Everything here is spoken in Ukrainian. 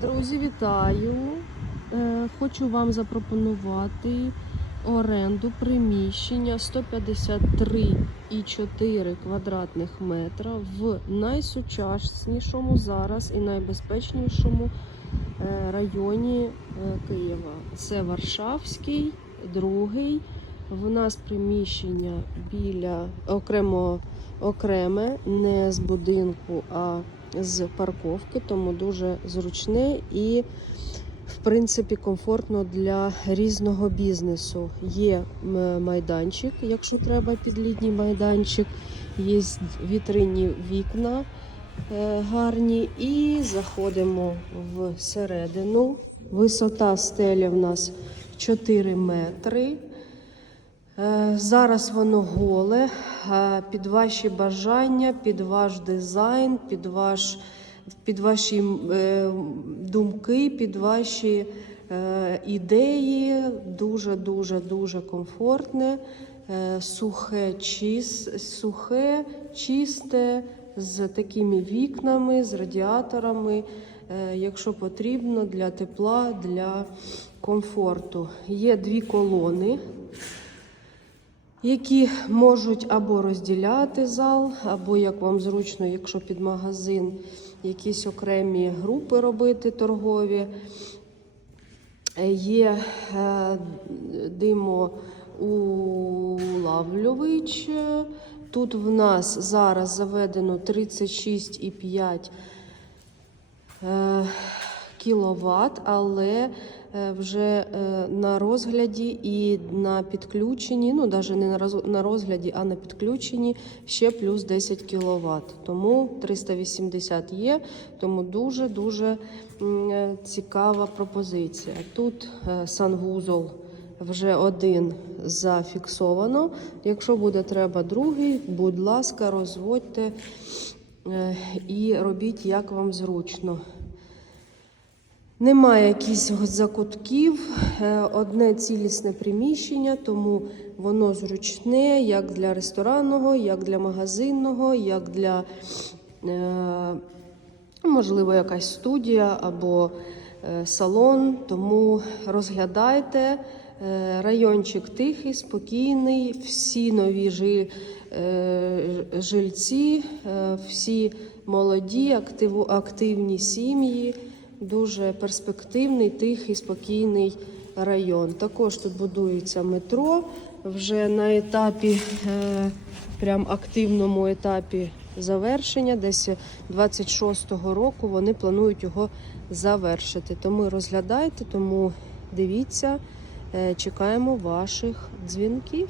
Друзі, вітаю! Е, Хочу вам запропонувати оренду приміщення 153,4 квадратних метра в найсучаснішому зараз і найбезпечнішому е, районі е, Києва. Це Варшавський, другий. В нас приміщення біля окремо окреме, не з будинку, а з парковки, тому дуже зручне і, в принципі, комфортно для різного бізнесу. Є майданчик, якщо треба, підлітній майданчик, є вітринні вікна е, гарні. І заходимо всередину. Висота стелі в нас 4 метри. Е, Зараз воно голе е, під ваші бажання, під ваш дизайн, під, ваш, під ваші е, думки, під ваші ідеї. Дуже, дуже, комфортне, сухе, чис, сухе, чисте, з такими вікнами, з радіаторами, якщо потрібно, для тепла, для комфорту. Є дві колони які можуть або розділяти зал, або як вам зручно, якщо під магазин, якісь окремі групи робити торгові. Є е, димоулавлювач. Тут в нас зараз заведено 36,5 кіловат, але е, вже е, на розгляді і на підключенні, ну навіть не на розгляді, а на підключенні ще плюс 10 кВт. Тому 380 є, тому дуже-дуже е, цікава пропозиція. Тут санвузол вже один зафіксовано. Якщо буде треба другий, будь ласка, розводьте і робіть, як вам зручно. Немає якихось закутків, е, одне цілісне приміщення, тому воно зручне як для ресторанного, як для магазинного, як для, е, можливо, якась студія або е, салон. Тому розглядайте. Райончик тихий, спокійний, всі нові жильці, всі молоді, активні сім'ї. Дуже перспективний, тихий, спокійний район. Також тут будується метро вже на етапі, е, прям активному етапі завершення. Десь 26-го року вони планують його завершити. Тому розглядайте, тому дивіться, е, чекаємо ваших дзвінків.